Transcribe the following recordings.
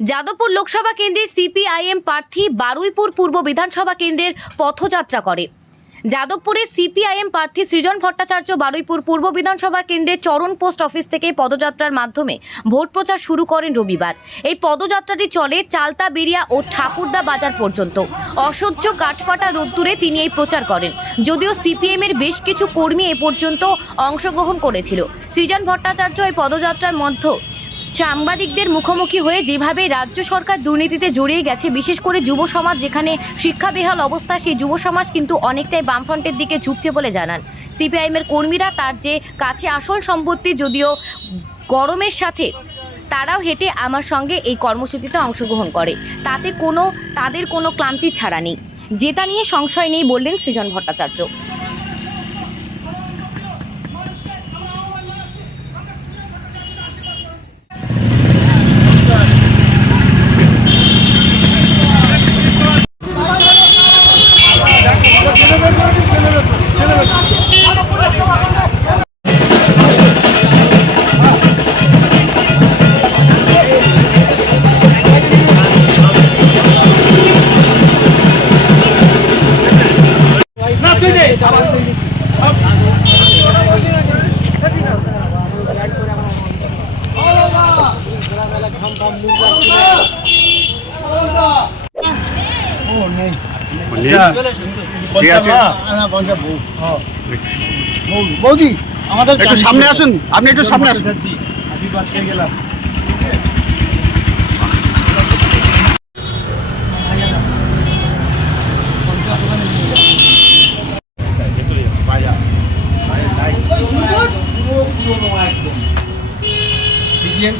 যাদবপুর লোকসভা কেন্দ্রের সিপিআইএম প্রার্থী বারুইপুর পূর্ব বিধানসভা কেন্দ্রের পথযাত্রা করে। যাদবপুরে সিপিআইএম প্রার্থী সৃজন ভট্টাচার্য বারুইপুর পূর্ব বিধানসভা কেন্দ্রের চরণ পোস্ট অফিস থেকে পদযাত্রার মাধ্যমে ভোট প্রচার শুরু করেন রবিবার। এই পদযাত্রাটি চলে চালতা বেরিয়া ও ঠাকুরদা বাজার পর্যন্ত। অসহ্য কাঠফাটা রোদ্দুরে তিনি এই প্রচার করেন। যদিও সিপিএম এর বেশ কিছু কর্মী এ পর্যন্ত অংশগ্রহণ করেছিল। সৃজন ভট্টাচার্য এই পদযাত্রার মধ্যে সাংবাদিকদের মুখোমুখি হয়ে যেভাবে রাজ্য সরকার দুর্নীতিতে জড়িয়ে গেছে, বিশেষ করে যুব সমাজ, যেখানে শিক্ষা বেহাল অবস্থা, সেই যুব সমাজ কিন্তু অনেকটাই বামফ্রন্টের দিকে ঝুঁকছে বলে জানান। সিপিআইএমের কর্মীরা তার যে কাছে আসল সম্পত্তি, যদিও গরমের সাথে তারাও হেঁটে আমার সঙ্গে এই কর্মসূচিতে অংশগ্রহণ করে। তাতে কোনো, তাদের কোনো ক্লান্তি ছাড়া নেই। জেতা নিয়ে সংশয় নেই বললেন সৃজন ভট্টাচার্য। বৌদি আমাদের একটু সামনে আসুন। আপনি একটু সামনে আসুন।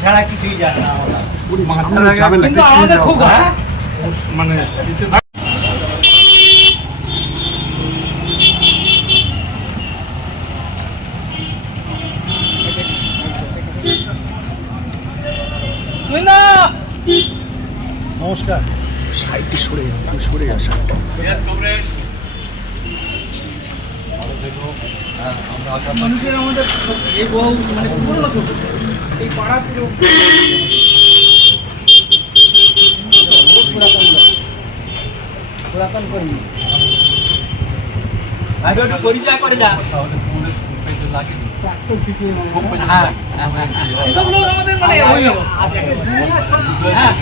ছাড়া কিছুই জানে হ্যাঁ? মানে নমস্কার। সাইডে সরে যান সরে যান সাইডে। মানুষের আমাদের এই বহু মানে পুরনো ছবি এই পাড়া পুরো পুরাতন কর্মী ভাবে একটু পরিচয় করে যা হ্যাঁ, হ্যাঁ, হ্যাঁ। আমাদের মানে। হ্যাঁ